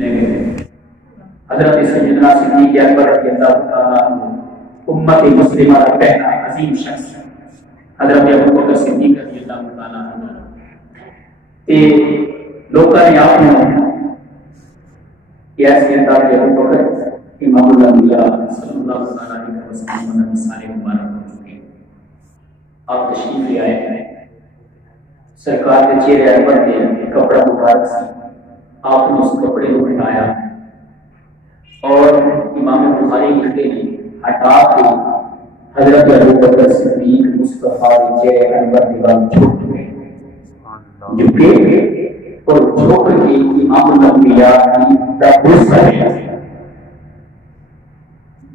لے گئے۔ حضرت سیدنا صدیق اکبر رضی اللہ تعالیٰ عنہ امت مسلمہ کا پہلا عظیم شخص حضرت ابوبکر صدیق رضی اللہ تعالیٰ عنہ لوگوں نے آپ یہ حیثیت کہ ابوبکر امام الانبیاء صلی اللہ علیہ وسلم نے سارے مبارک ہو چکے، آپ تشریف لے آئے ہیں، سرکار کے چہرے انور کے کپڑا مبارک سے آپ نے اس کپڑے کو ہٹایا اور امام بخاری لکھتے ہیں ہٹا کے حضرت ابوبکر صدیق مصطفیٰ کے چہرے انور دیوار جھک ہوئے، جھکے اور جھک کے امام الانبیاء کی تبصرہ ہے۔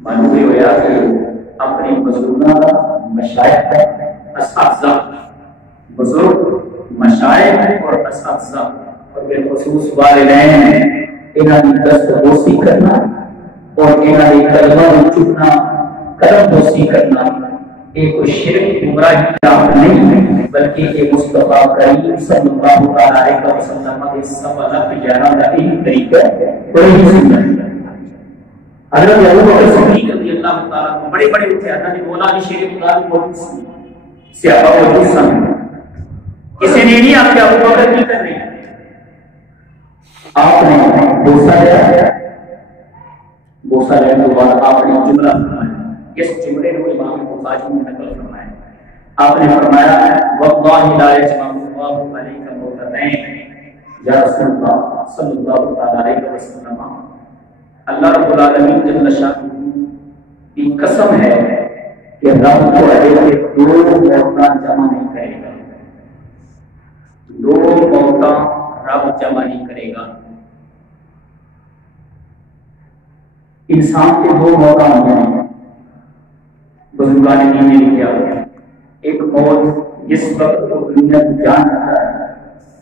معلوم ہوا کہ اپنے بزرگوں کا مشائخ اساتذہ، بزرگ مشائخ اور اساتذہ اور بالخصوص والدین انہاں کی دستبوسی کرنا اور انہاں کی کلمہ چکنا، قدم بوسی کرنا یہ کوئی شرک گمراہی کا نہیں ہے، بلکہ یہ مصطفیٰ کریم صلی اللہ علیہ وسلم کے سوالات جانا کا ایک طریقہ کوئی نہیں ہے۔ حضرت ابوبکر صدیق رضی اللہ تعالیٰ عنہ بڑے بڑے تھے، اللہ نے مولا علی شیر خدا کو صحابہ کو دوسرا کسی نے نہیں آپ کے ابوبکر کی کر رہے ہیں، آپ نے بوسہ لیا، بوسہ لینے کے بعد آپ نے جملہ فرمایا، اس جملے کو امام بخاری نے نقل فرمایا، آپ نے فرمایا واللہ لا یجمع اللہ علیک موتتین یا رسول اللہ صلی اللہ علیہ وسلم، اللہ رب العالمین جل شانہ کی قسم ہے کہ رب کو ایک دو موتاں جمع نہیں کرے گا، دو موتاں رب جمع نہیں کرے گا۔ انسان کے دو موتاں ہوتے ہیں، بزرگان دین نے لکھا ہوا ہے، ایک موت جس وقت وہ دنیا کو جان رہا ہے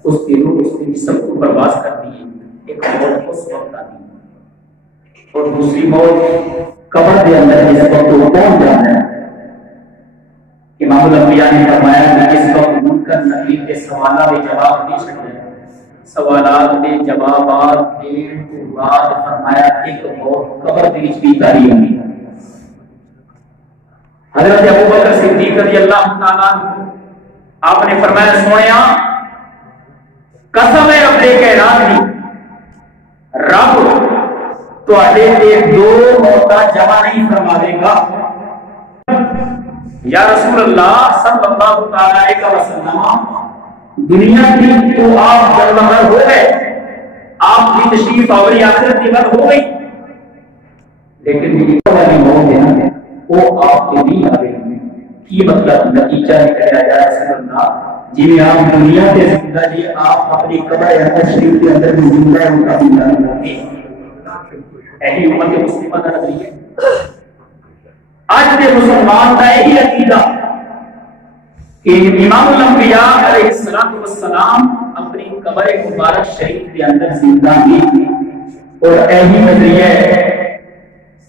اس کی روح اس کی سب کو پرواز کرتی ہے، ایک موت اس وقت آتی ہے، اور دوسری موت قبر کے اندر جس وقت وہ پہنچ جاتا ہے۔ امام الانبیاء نے فرمایا کہ اس وقت منکر نکیر کے سوالات کے جواب پیش کرتے ہیں، سوالات کے جوابات کے بعد فرمایا ایک موت قبر کے بیچ بھی جاری ہوگی۔ حضرت ابوبکر صدیق رضی اللہ تعالیٰ عنہ آپ نے فرمایا سونیا قسم ہے اپنے کائنات کی، رب تو آدھے دو موتاں جمع نہیں فرما دے گا۔ یا رسول اللہ صلی اللہ علیہ وسلم دنیا کی تو آپ جلوگر ہو گئے، آپ کی تشریف آوری آخرت کی بات ہو گئی، لیکن موت ہے نا وہ آپ کے نہیں آ گئی، کی مطلب نتیجہ نکلا یا رسول اللہ جی آپ دنیا کے زندہ جی آپ اپنی قبر اندر شریف کے اندر بھی زندہ ان کا بھی نام ہوگی، ایسی امت مسلمہ کا نظریہ آج کے مسلمان کا یہی عقیدہ کہ امام الانبیاء علیہ السلام اپنی قبر مبارک شریف کے اندر زندہ ہیں، اور یہی نظریہ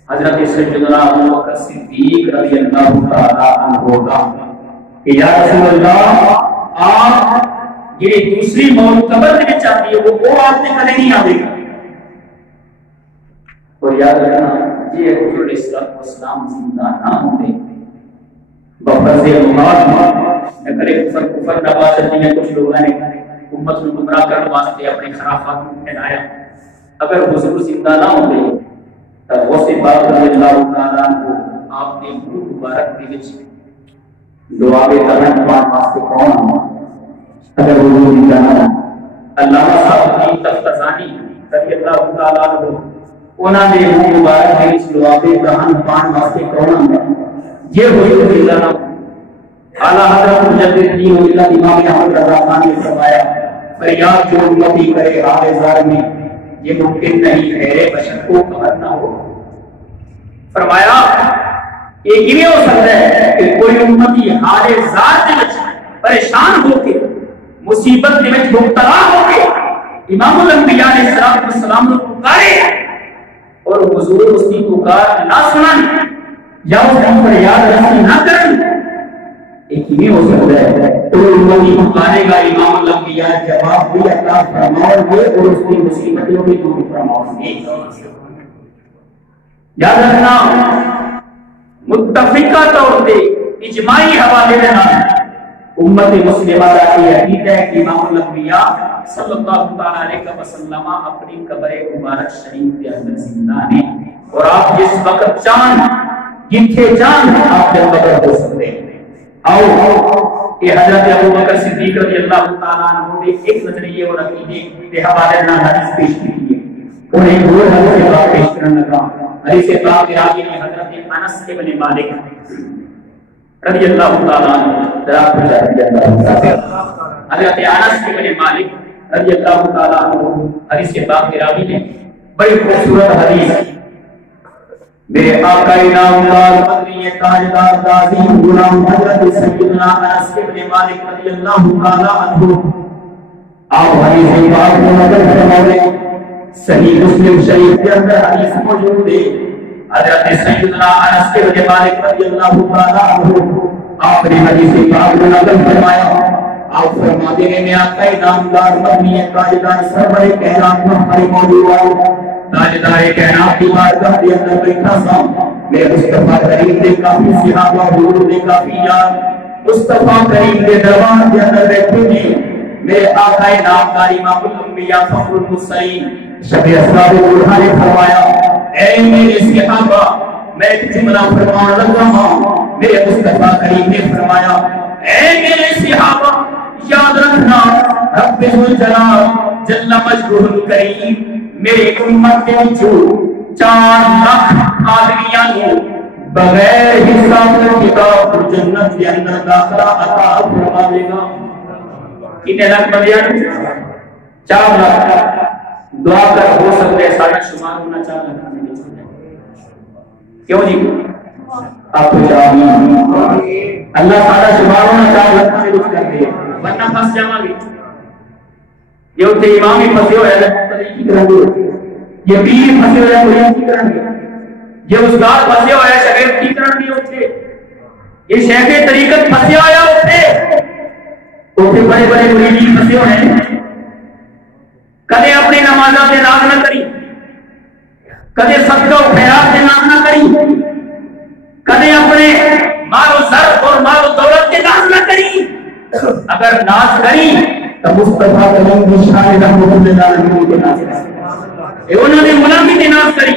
حضرت سیدنا ابوبکر صدیق رضی اللہ تعالی عنہ کا کہ یا رسول اللہ آپ یہ دوسری موت قبر میں چاہتی ہے وہ آپ نے کبھی نہیں آئے گا، اور یاد رکھنا یہ حضور علیہ السلام زندہ نہ ہوتے بفرض امت نکلے کفر نواز نے کچھ لوگوں نے امت کو گمراہ کرنے واسطے اپنے خرافات کو پھیلایا، اگر حضور زندہ نہ ہوتے تب غوث پاک رضی اللہ تعالیٰ عنہ آپ کے منہ مبارک کے وچ دعا کے کرن پاک واسطے کون اگر حضور زندہ نہ ہو۔ علامہ صاحب کی تفتزانی رضی اللہ تعالیٰ عنہ انہاں نے منہ مبارک کے وچ دعا کے کرن پاک واسطے کون یہ حضور زندہ نہ ہو۔ اعلیٰ حضرت مجدد دین اللہ امام احمد رضا خان نے فرمایا فریاد جو امتی کرے حال زار میں یہ ممکن نہیں ہے بشر کو خبر نہ ہو۔ فرمایا یہ کیوں ہو سکتا ہے کہ کوئی امتی حال زار کے وچ پریشان ہو کے مصیبت کے وچ مبتلا ہو کے امام الانبیاء علیہ السلام کو پکارے اور حضور اس کی پکار نہ سنن یا اس کی فریاد رسی نہ کریں، ایک ہی ہو سکتا ہے تو امتی پکارے گا امام الانبیاء جواب بھی اللہ فرماؤ گے اور اس کی مصیبتوں بھی دور فرماؤ گے. یاد رکھنا متفقہ طور پہ اجماعی حوالے میں امت مسلمہ کی عقیدہ ہے کہ امام الانبیاء صلی اللہ علیہ وسلم اپنی قبر مبارک شریف کے اندر زندہ ہیں اور آپ جس وقت چاند جتھے چاند آپ کے قبر ہو سکتے ہیں. آؤ کہ حضرت ابوبکر صدیق رضی اللہ تعالیٰ عنہ نے ایک نظریے اور عقیدے کے حوالے نہ حدیث پیش کی ہے. انہیں دو حدیث بات پیش کرنے لگا. حدیث پاک کے راوی نے حضرت انس بن مالک رضی اللہ تعالیٰ عنہ حضرت انس بن مالک رضی اللہ تعالیٰ عنہ حدیث پاک کے راوی نے بڑی خوبصورت حدیث میرے آقا نامدار مدنی تاجدار غازی غلام حضرت سیدنا انس بن مالک رضی اللہ تعالیٰ عنہ آپ حدیث پاک کو نقل فرماتے صحیح مسلم شریف کے اندر حدیث موجود ہے. حضرت سیدنا انس بن مالک رضی اللہ تعالیٰ عنہ آپ نے حدیث پاک کو نقل فرمایا. آپ فرماتے ہیں میں آقا نامدار مدنی تاجدار سرور کائنات ہمارے موجود تاجدار کائنات کی بارگاہ کے اندر بیٹھا تھا. میرے مصطفیٰ کریم نے کافی صحابہ حضور نے کافی یار مصطفیٰ کریم کے دربار کے اندر بیٹھے ہیں. میرے آقا نامدار امام الانبیاء فخر المرسلین شب اسراء والمعراج نے فرمایا اے میرے صحابہ میں ایک جملہ فرمان لگا ہوں. میرے مصطفیٰ کریم نے فرمایا اے میرے صحابہ یاد رکھنا رب ذوالجلال جل مجدہ الکریم میری امت کے جو 4 لاکھ آدمیاں ہیں بغیر حساب و کتاب جنت کے اندر داخلہ عطا فرما دے گا. کتنے لاکھ بندیاں 4 لاکھ. دعا کر ہو سکتے ہیں سارا شمار ہونا 4 لاکھ میں نہیں سکتے. کیوں جی آپ کو چاہیے اللہ سارا شمار ہونا 4 لاکھ میں لکھ کر دے ورنہ پھنس جاؤں گے. یہ اتنے امام ہی پھنسے ہوئے ہیں یہ پیر پھنسے ہوئے ہیں مرید کی کرن گے یہ استاد پھنسے ہوئے ہیں شاگرد کی کرن گے اتنے یہ شیخ طریقت پھنسے ہوئے ہیں اتنے بڑے بڑے مریدی پھنسے ہوئے ہیں. کدے اپنی نمازوں سے ناز نہ کری کدے صدقہ و خیرات سے ناز نہ کری کدے اپنے مال و زر اور مال و دولت سے ناز نہ کری. اگر ناز کری تو مصطفیٰ کریم کی شان رحمت اللہ علیہ کے ناز کری انہوں نے غلامی کی ناز کری.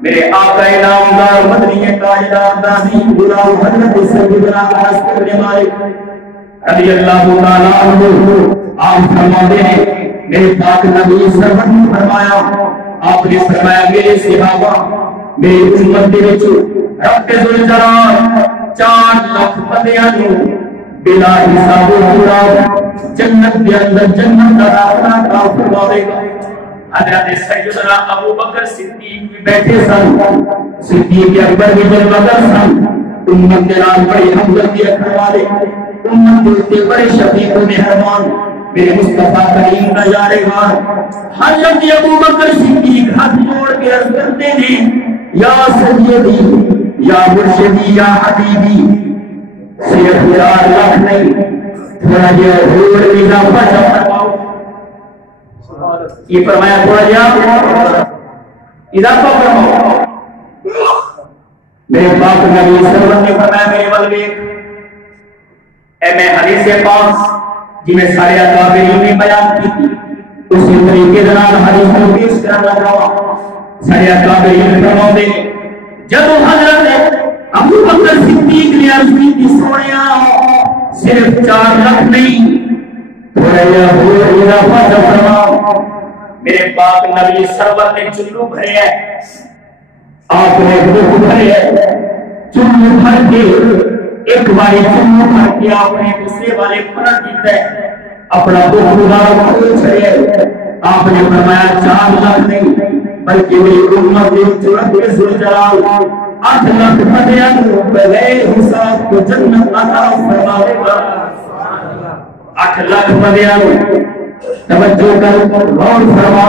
میرے آقا نامدار مدنی تاجدار غازی غلام حضرت سیدنا انس بن مالک رضی اللہ تعالیٰ عنہ آپ فرماتے ہیں میرے پاک نبی سرور نے فرمایا آپ نے فرمایا میرے صحابہ میری امت کے وچ رب ذوالجلال 4 لاکھ بندیاں نوں بلا حساب و کتاب جنت کے اندر جنت کا داخلہ عطا فرمائے گا. حضرت سیدنا ابوبکر صدیق بھی بیٹھے سن. صدیق اکبر بھی جلوگر سن. امت کے نام بڑی ہمدردی رکھنے والے امت کے بڑے شفیق و مہربان میرے مصطفیٰ کریم کا یارغار حضرت ابوبکر صدیق ہاتھ جوڑ کے عرض کرتے ہیں یا سیدی یا مرشدی یا حبیبی صرف 4 لاکھ نہیں تھوڑا جہاں اور اضافہ فرماؤ. یہ فرمایا تھوڑا جہاں اضافہ فرماؤ. میرے پاک نبی سرور نے فرمایا میرے والے اے میں حدیث پاک جی میں سارے اکابرین نے بیان کی تھی اسی طریقے سے حدیث کو پیش کرنا لگا. سارے اکابرین فرماتے ہیں جب حضرت ابوبکر صدیق نے عرض کی سونیا صرف 4 لاکھ نہیں تھوڑا اور اضافہ فرماؤ. میرے پاک نبی سرور نے چلو بھرے ہیں آپ نے دکھ بھرے ہیں چلو بھر کے ایک باری چلو بھر کے آپ نے دوسرے والے پلٹ دیتا ہے اپنا دکھ گزارا کھول چھڑے. آپ نے فرمایا 4 لاکھ نہیں بلکہ میری امت نے رب ذوالجلال 8 لاکھ بندیاں بغیر حساب کو جنت عطا فرمائے گا. 8 لاکھ بندیاں توجہ کر غور فرما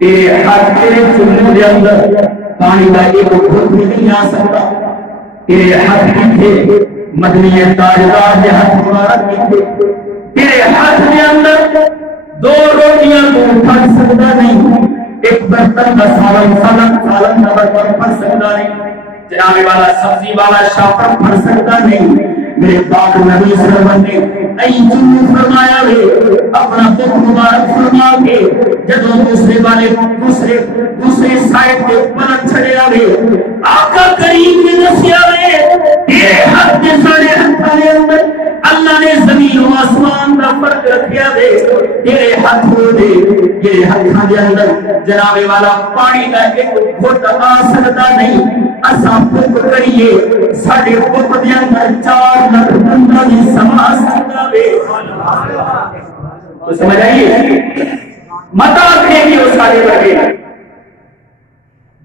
تیرے ہاتھ تیرے چلنے کے اندر پانی کا ایک گھٹ بھی نہیں آ سکتا. تیرے ہاتھ پیچھے مدنی تاجدار کے ہاتھ مبارک میں تیرے ہاتھ کے اندر 2 روٹیاں کو اٹھا سکتا نہیں، ایک برتن کا سالن کا برتن پڑ سکتا نہیں، جناب والا سبزی والا شاپر پڑ سکتا نہیں۔ میرے پاک نبی صلی اللہ علیہ وسلم نے این جنو فرمایا ہے اپنا بک مبارک فرما کے جدوں دوسرے سائڈ پہ پلٹ چھڑیا ہے آقا کریم نے دسیا ہے تیرے ہاتھ کے سارے ہاتھاں دے اندر اللہ نے زمین و آسمان کا فرق رکھیا ہے، تیرے ہاتھوں دے یہ ہاتھاں دے اندر جناب والا پانی کا ایک گھٹ آ سکتا نہیں۔ اساں بک کریے ساڈے بک دے اندر 4 لاکھ بندہ دی سما سکتا ہے۔ تو سمجھ آئیے مت آخیں کہ وہ سارے لگے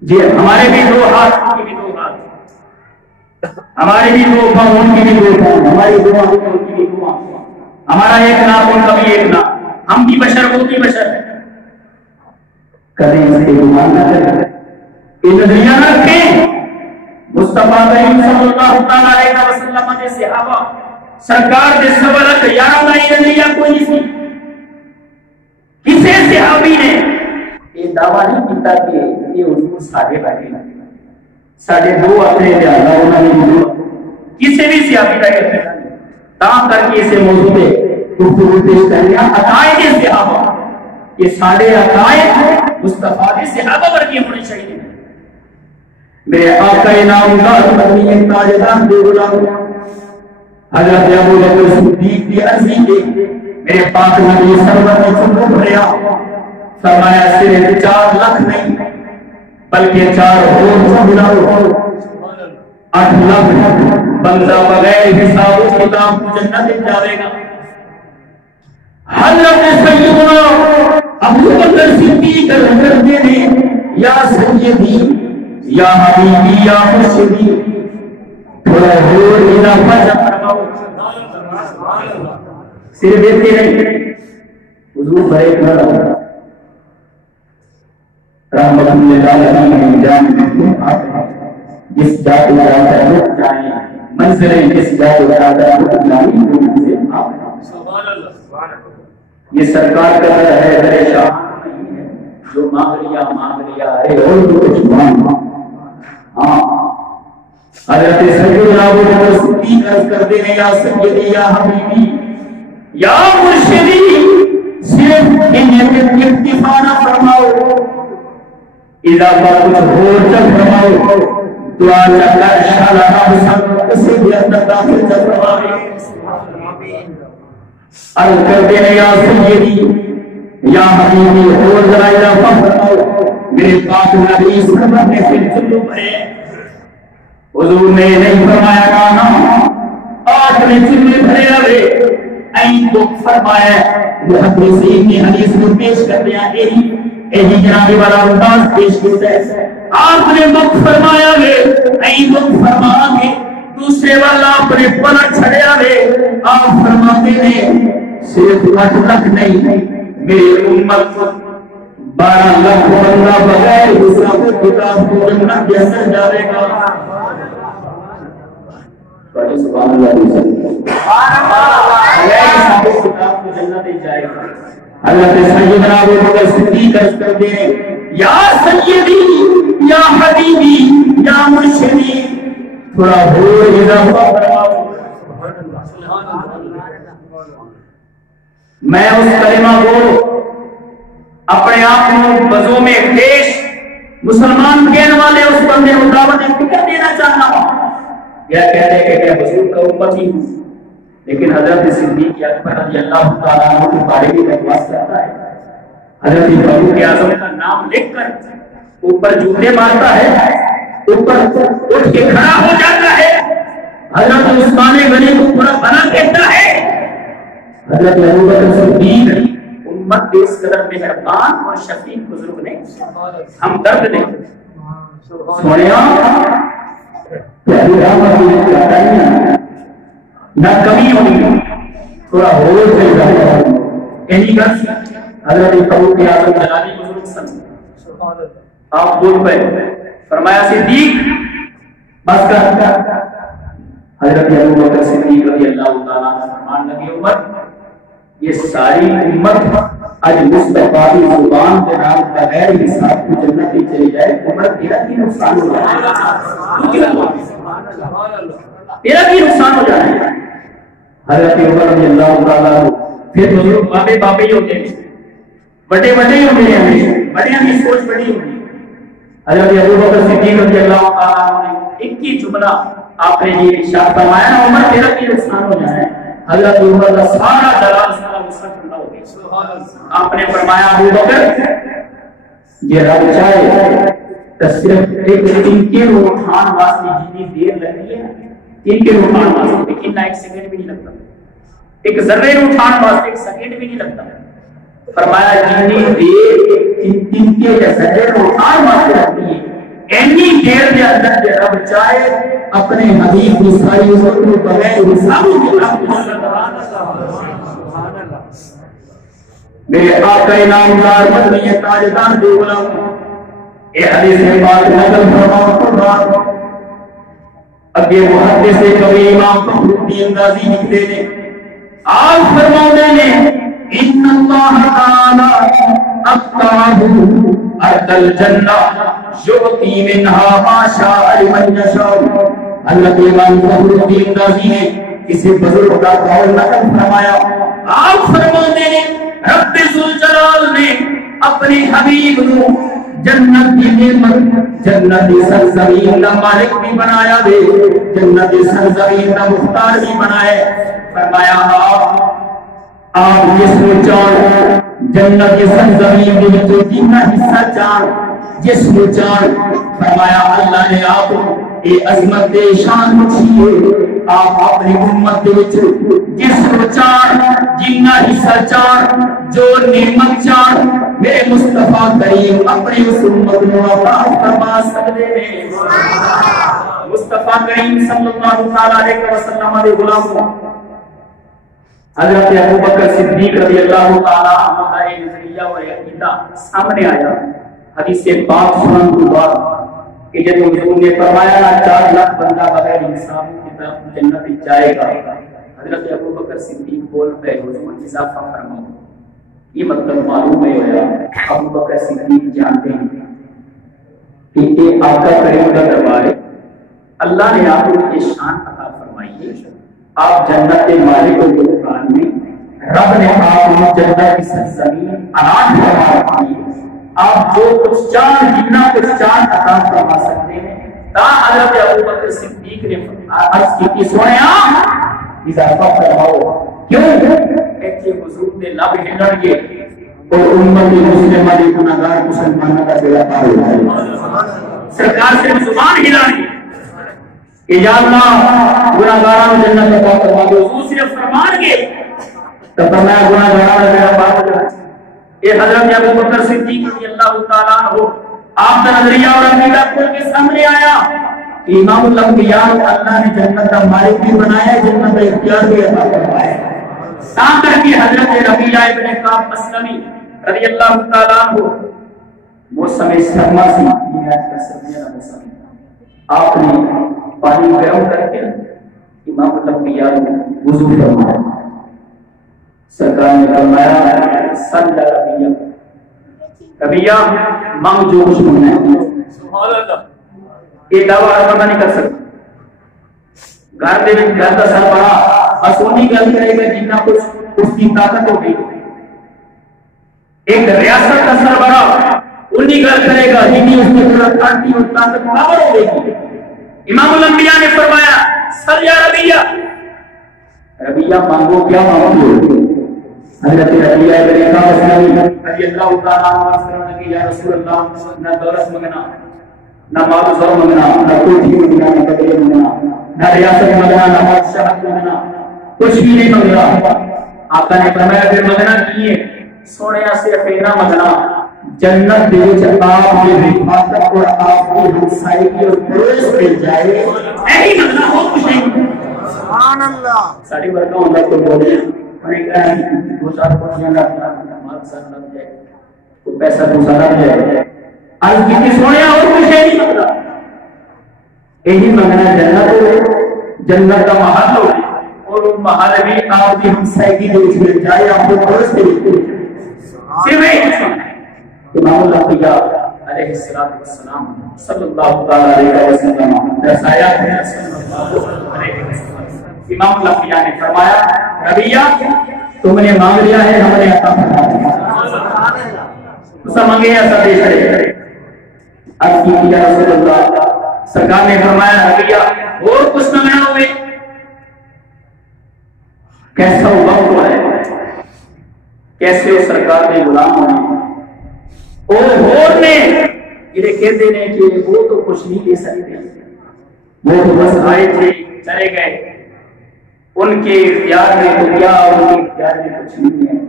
جی ہمارے بھی 2 ہاتھ ان کی بھی 2 ہاتھ، ہمارے بھی 2 پاؤں ان کی بھی 2 پاؤں، ہماری 2 آنکھیں ان کی بھی 2 آنکھیں، ہمارا ایک ناک ان کا بھی ایک ناک، ہم بھی بشر وہ بھی بشر ہے۔ کبھی اس کے گمان نہ کریں، یہ نظریہ نہ رکھیں۔ مصطفیٰ کریم صلی اللہ تعالیٰ علیہ وسلم نے صحابہ سرکار دے سبرت یارہ میں نظریہ کوئی نہیں سی، کسے صحابی نے یہ دعویٰ نہیں کیتا کہ یہ حضور ساڑھے بیٹھے ساڑھے 2 اپنے دے اللہ انہوں نے کسے بھی صحابی کا یہ تاں کر کے اسے موضوع پہ گفتگو پیش کر لیا۔ عقائد صحابہ یہ ساڑھے عقائد مصطفیٰ کے صحابہ ورگی ہونے چاہیے۔ میرے آقا نامدار مدنی تاجدار دے غلام حضرت ابو بکر صدیق کی عرضی کے میرے پاک نبی سرور نے چنو بھریا، فرمایا صرف 4 لاکھ نہیں بلکہ 4 اور بلاؤ 8 لاکھ بندہ بغیر حساب و کتاب جنت میں جاوے گا۔ حضرت سیدنا ابو بکر صدیق کرتے نے یا سیدی یا حبیبی یا مرشدی تھوڑا اور اضافہ جب فرماؤ، صرف دیتے نہیں حضور بڑے کر رحمت اللہ علیہ جان جس جات و جاتا رک جائیں منزلیں جس جات و جاتا رک جائیں وہ منزل آپ۔ یہ سرکار کا ہے در شاہ جو مانگ لیا ہے اور کچھ مانگ ہاں حضرت سیدنا ابو بکر صدیق عرض کرتے ہیں یا سیدی یا حبیبی یا مرشدی صرف انہیں اکتفا نہ فرماؤ، اضافہ کچھ اور جب فرماؤ، دعا لکر شالا رب سب اسے بھی اندر داخل جب فرماؤ۔ عرض کرتے ہیں یا سیدی یا حبیبی اور ذرا اضافہ فرماؤ۔ میرے پاک نبی سرور نے پھر چلو بھرے، حضور نے نہیں فرمایا کہاں آج نے چلے بھرے آگے این تو فرمایا محدثین نے حدیث کو پیش کر دیا یہی جناب والا انداز پیش کرتا ہے۔ آپ نے مک فرمایا گے این مک فرما کے دوسرے والا اپنے پلٹ چھڑیا گے آپ فرماتے ہیں صرف 8 لاکھ نہیں میری امت 12 لاکھ بندہ بغیر حساب کتاب کو جنت کے اندر جاوے گا۔ سبحان اللہ حساب کتاب کو جنت جائے گا۔ حضرت سیدنا ابو بکر صدیق عرض کرتے ہیں یا سیدی یا حبیبی یا مرشدی تھوڑا اور اضافہ فرماؤ۔ میں اس کلمہ کو اپنے آپ کو بزوں میں پیش مسلمان کہنے والے اس بندے کو دعوت فکر دینا چاہتا ہوں۔ یہ کہتے ہیں کہ میں حضور کا امتی ہوں، لیکن حضرت صدیق اکبر رضی اللہ تعالیٰ عنہ کے بارے میں بکواس کرتا ہے، حضرت فاروق اعظم کا نام لکھ کر اوپر جوتے مارتا ہے، اوپر اٹھ کے کھڑا ہو جاتا ہے، حضرت عثمان غنی کو پورا بنا کہتا ہے۔ حضرت ابو بکر صدیق امت کے اس قدر مہربان اور شفیق بزرگ نے ہم درد نے سنیا نہ کمی ہوئی تھوڑا ہو یہی گھر حضرت فاروق اعظم جلالی بزرگ سن آپ بول پہ فرمایا صدیق بس کر حضرت ابو بکر صدیق رضی اللہ تعالیٰ عنہ فرمان لگے عمر یہ ساری امت آج مصطفیٰ کی زبان کے نام بغیر حساب کو جنت میں چلی جائے عمر تیرا کی نقصان ہو جائے تیرا کی نقصان ہو جائے. حضرت عمر رضی اللہ تعالیٰ عنہ پھر بزرگ بابے بابے ہی ہوتے ہیں بڑے بڑے ہی ہوتے ہیں بڑے کی سوچ بڑی ہوتی ہے. حضرت ابو بکر صدیق رضی اللہ تعالیٰ عنہ نے ایک ہی جملہ آپ نے یہ ارشاد فرمایا نا عمر تیرا کی نقصان ہو جائے. حضرت عمر کا سارا جلال سارا غصہ ٹھنڈا ہو گیا. آپ نے فرمایا ابو بکر یہ رب چاہے تو صرف ایک ان کے روحان واسطے جتنی دیر لگتی ہے ان کے روحان واسطے لیکن ایک سیکنڈ بھی نہیں لگتا ایک ذرے روحان واسطے ایک سیکنڈ بھی نہیں لگتا. فرمایا جتنی دیر ان کے ذرے روحان واسطے لگتی ہے اینی دیر کے اندر کے رب چاہے اپنے حبیب کی ساری عمر کو بغیر حساب میرے آقا انعامدار مدنی تاجدار دے غلام اے حدیث پاک نقل فرماؤ قرآن اگے محدث کبھی امام فخر الدین رازی لکھتے ہیں آپ فرماتے ہیں ان اللہ تعالی اقترہ ارض الجنہ یعطی منہا ما شاء لمن یشاء. حضرت امام فخر الدین رازی نے کسی بزرگ کا قول نقل فرمایا آپ فرماتے ہیں رب ذوالجلال نے اپنے حبیب نو جنت کی نعمت جنت کی سرزمین کا مالک بھی بنایا دے جنت کی سرزمین کا مختار بھی بنایا. فرمایا آپ یہ سوچان جنت کی سرزمین کے جو جتنا حصہ چار جس کو چار فرمایا اللہ نے آپ اے عظمت دے شان بخشی ہے آپ اپنی امت دے جس کو چار جتنا حصہ چار جو نعمت چار میرے مصطفیٰ کریم اپنی اس امت کو عطا فرما سکتے ہیں. مصطفیٰ کریم صلی اللہ علیہ وسلم علیہ غلام حضرت ابو بکر صدیق رضی اللہ تعالیٰ عنہ کا ایک نظریہ اور عقیدہ سامنے آیا. حدیث پاک سنن کے بعد کہ جب حضور نے فرمایا نا 4 لاکھ بندہ بغیر حساب کی طرف جنت میں جائے گا حضرت ابو بکر صدیق بول پہ حضور اضافہ فرماؤ. یہ مطلب معلوم ہے ابو بکر صدیق جانتے ہیں کہ یہ آقا کریم کا دربار ہے اللہ نے آپ کو یہ شان عطا فرمائی ہے آپ جنت کے مالک و مقام میں رب نے آپ کو جنت کی سرزمین عنان فرما دی. آپ جو کچھ چاہ جتنا کچھ چاہ عطا فرما سکتے ہیں تا حضرت ابو بکر صدیق نے عرض کی کہ سویا اضافہ فرماؤ. کیوں کہ حضور نے لب ہلن گے اور امت مسلمہ کے گناہگار مسلمانوں کا بیڑا پار ہو جائے. سرکار سے زبان ہلائیں گے کہ یا اللہ گناہگاروں جنت میں پاک فرما دو. حضور صرف فرمان گے تو فرمایا گناہگاروں میرا پاک ہو جائے. یہ حضرت ابو بکر صدیق رضی اللہ تعالیٰ عنہ آپ کا نظریہ اور عقیدہ کھول کے سامنے آیا. امام الانبیاء اللہ نے جنت کا مالک بھی بنایا جنت کا اختیار بھی عطا فرمایا. ساتھ کر کے حضرت ربیعہ ابن کعب اسلمی رضی اللہ تعالیٰ عنہ موسم سرما سی موسم آپ نے پانی گرم کر کے امام الانبیاء وضو فرمایا. سرکار نے فرمایا صلی ربیعہ ربیعہ مانگ جو کچھ مانگنا ہے. سبحان اللہ یہ دعویٰ بندہ نہیں کر سکتا. گھر دے گھر کا سربراہ بس انہیں گل کرے گا جتنا کچھ اس کی طاقت ہوگی. ایک ریاست کا سربراہ انہیں گل کرے گا جتنی اس کی طاقت اور طاقت پاور ہوگی. امام الانبیاء نے فرمایا صلی ربیعہ ربیعہ مانگو کیا مانگو. حضرت ربیعہ ابن کعب اسلمی رضی اللہ تعالیٰ عنہ کہ یا رسول اللہ نہ دولت مانگنا نہ مال و زر مانگنا نہ کوٹھی مانگنا نہ قبر مانگنا نہ ریاست مانگنا نہ بادشاہت مانگنا کچھ بھی نہیں مانگنا. آقا نے فرمایا پھر مانگنا کیے سونے سے اتنا مانگنا جنت دے وچ آپ کی حفاظت اور آپ کی ہمسائیگی اور پڑوس مل جائے. یہی مانگنا اور کچھ نہیں. سبحان اللہ. ساڑی ورکا ہوندا تو بولے دو چار پڑھیاں مال سر لگ جائے کوئی پیسہ گزارا جائے آج کی سونے اور کچھ نہیں مانگنا. یہی مانگنا جنت جنت کا محل ہو اور وہ محل بھی آپ کی ہمسائے کی جو اس میں جائے آپ کو پڑھ سے امام الانبیاء علیہ السلام صلی اللہ علیہ وسلم درسایا ہے صلی اللہ علیہ وسلم امام الانبیاء نے فرمایا ربیہ تم نے مانگ لیا ہے ہم نے عطا فرما دیا اسا مانگے ایسا دے کرے اب کی یا رسول اللہ سرکار نے فرمایا ربیہ اور کچھ منگنا ہوئے کیسا وقت ہوا ہے کیسے وہ سرکار نے غلام ہونے اور نے یہ کہتے ہیں کہ وہ تو کچھ نہیں دے سکتے وہ تو بس آئے تھے چلے گئے ان کے اختیار میں تو کیا اور ان کے اختیار میں کچھ نہیں ہے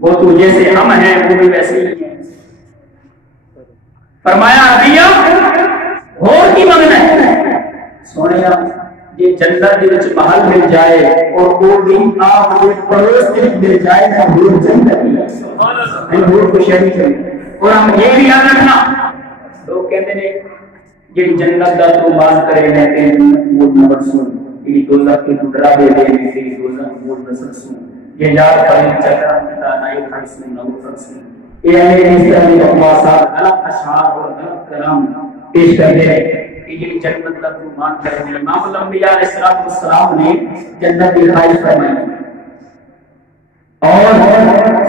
وہ تو جیسے ہم ہیں وہ بھی ویسے ہی ہیں فرمایا ابیا اور کی منگنا ہے سونے یہ جنت کے وچ محل مل جائے اور وہ بھی آپ کے پڑوس میں مل جائے نہ وہ جنت ہے سبحان اللہ وہ کو شریک ہے اور ہم یہ بھی یاد رکھنا لوگ کہتے ہیں یہ جنت کا تو بات کرے رہتے ہیں وہ نمبر سن یہ دوزخ کے ٹکڑا دے دے یہ دوزخ وہ نظر سن یہ یاد کریں چکرا پتا نہ یہ سن نہ وہ سن یہ ہے اس طرح کی بکواسات غلط اشعار اور غلط کلام پیش کرتے ہیں کہ یہ جنت کا تو مان کرے ہیں امام الانبیاء علیہ السلام نے جنت کی خواہش فرمائی اور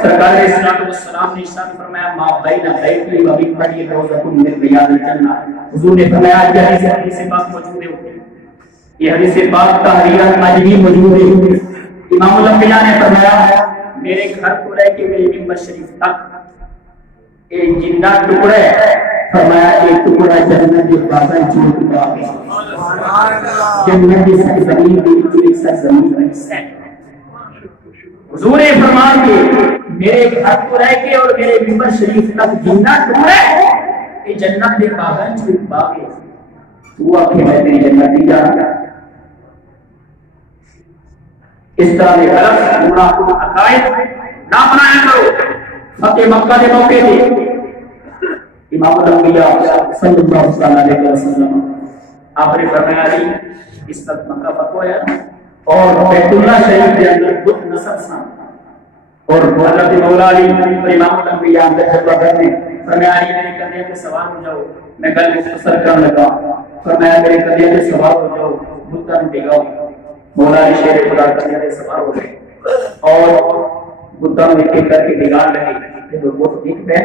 سرکار اسلام والسلام نے ارشاد فرمایا ما بین بیتی و منبری روضۃ من ریاض الجنہ حضور نے فرمایا کہ حدیث پاک موجود ہے یہ حدیث پاک تحریرات ماجدی موجود ہے امام الانبیاء نے فرمایا میرے گھر کو لے کے میرے منبر شریف تک ایک جنہ ٹکڑا ہے فرمایا ایک ٹکڑا جنت کے بازار چھوڑ چکا ہے سبحان اللہ جنت کی سرزمین بھی ایک سرزمین ہے حضور فرمان کے میرے گھر کو رہ کے اور میرے منبر شریف تک جنہ ٹکڑا ہے کہ جنت کے بازار چھوڑ چکا ہے تو اپنے میں تیری جنت دی جا رہا اس طرح کے غلط گناہ عقائد نہ بنایا کرو فتح مکہ کے موقع تھے امام الانبیاء صلی اللہ علیہ وسلم آپ نے فرمایا اس وقت مکہ فتح ہوا اور بیت اللہ شریف کے اندر بت نصب سن اور حضرت مولا علی اور امام الانبیاء اندر جلوہ کرنے فرمایا علی میرے کندھے پہ سوار ہو جاؤ میں گل مختصر کرنے لگا فرمایا میرے کندھے پہ سوار ہو جاؤ بتاں ڈگاؤ مولا علی شیر خدا کندھے پہ سوار ہو گئے اور بتاں میں ایک کر کے ڈگان لگی جب وہ دیکھ پہ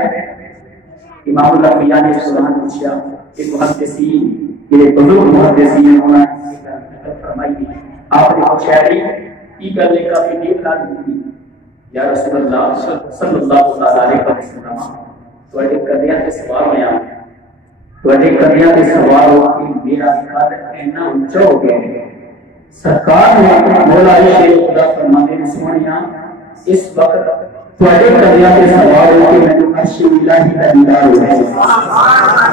امام الانبیاء نے سبحان پوچھا کہ محدثین یہ بزرگ محدثین ہونا فرمائی آپ نے پوچھا کہ کرنے کا بھی دیر لازم تھی یا رسول اللہ صلی اللہ علیہ وسلم تو کدیاں کے سوال ہویا تو کدیاں کے سوال ہو کہ میرا قد اتنا اونچا ہو گیا ہے سرکار نے مولا علی شیر خدا فرماتے ہیں سونیا اس وقت تواڈے کدیاں کے سوال ہو کہ میں تو عرش الہی کا دیدار ہو گیا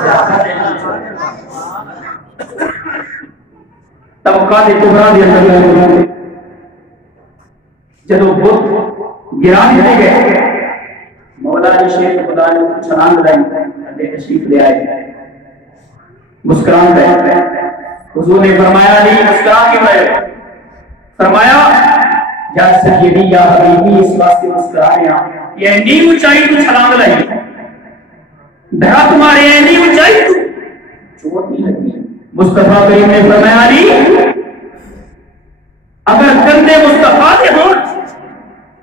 طبقات کبرا دے اندر جدو بت گرا دیے گئے مولا علی شیر خدا نے چھلانگ لگائی اندر تشریف لے آئے مسکران پہ حضور نے فرمایا علی مسکران کیوں رہے فرمایا یا سیدی یا حبیبی اس واسطے مسکرایا یہ اتنی اونچائی تو چھلانگ لگائی دھڑا تمہارے اتنی اونچائی تو چوٹ نہیں لگی مصطفیٰ کریم نے فرمایا علی اگر کندھے مصطفیٰ کے ہوں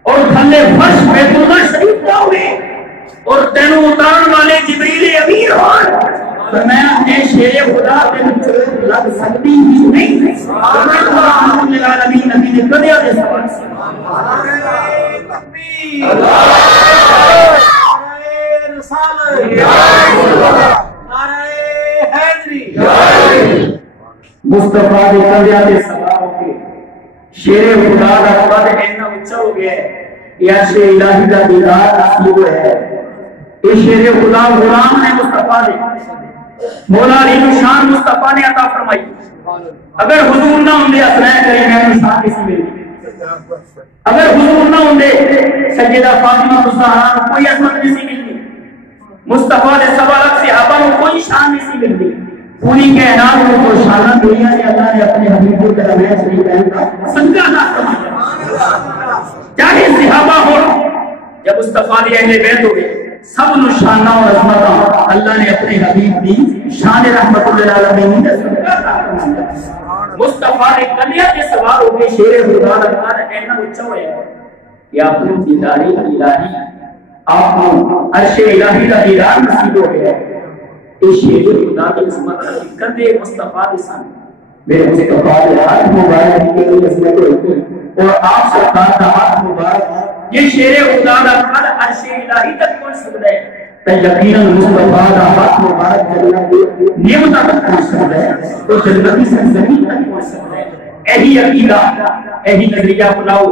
اور تھلے فرش بیت اللہ شریف نہ ہوئے اور تینوں اتارن والے جبریل امین ہوں فرمایا اے شیر خدا تینوں چوٹ لگ سکتی ہی نہیں سبحان اللہ العالمین نبی نے کدیا دے سوال مصطفیٰ کے کدیا دے سوال ہو کے شیر خدا کا قد اتنا اونچا ہو گیا ہے یا شیر الہی کا دیدار حاصل ہے یہ شیر خدا غلام ہے مصطفیٰ نے مولا علی کی شان مصطفیٰ نے عطا فرمائی اگر حضور نہ ہوندے اسرائیل کریم میں شان کسی ملتی اگر حضور نہ ہوندے سیدہ فاطمہ الزہرا کو کوئی عظمت نہیں ملتی مصطفیٰ نے سوا لاکھ صحابہ کو کوئی شان نہیں ملتی پوری کائنات کو جو شانہ دنیا نے اللہ نے اپنے حبیب کو کرامے شریف کا صدقہ عطا فرمایا. چاہے صحابہ ہو یا مصطفیٰ دی اہل بیت ہو گئے، سب نو شانہ اور عظمت اللہ نے اپنے حبیب دی شان رحمت للعالمین کا صدقہ عطا فرمایا. مصطفیٰ نے کنیا کے سوار ہو کے شیر خدا کا اینا اونچا ہویا کہ آپ کو دیداری الہی، آپ کو عرش الہی کا دیدار نصیب ہو گیا. اس شیر خدا کی عظمت کا ذکر دے مصطفیٰ کے سامنے میرے مصطفیٰ کے ہاتھ مبارک کی عظمت ہوئی اور آپ سرکار کا ہاتھ مبارک یہ شیر خدا کا قد عرش الہی تک پہنچ سکتا ہے. تو یقیناً مصطفیٰ کا ہاتھ مبارک جنت نعمتوں تک پہنچ سکتا ہے تو جنتی سرزمین تک پہنچ سکتا ہے. یہی عقیدہ، یہی نظریہ اپناؤ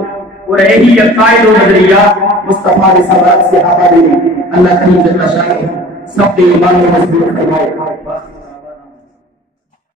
اور یہی عقائد و نظریہ مصطفیٰ کے صحابہ نے اللہ کریم جل شانہ سب کے ایمان میں مضبوط فرمائے.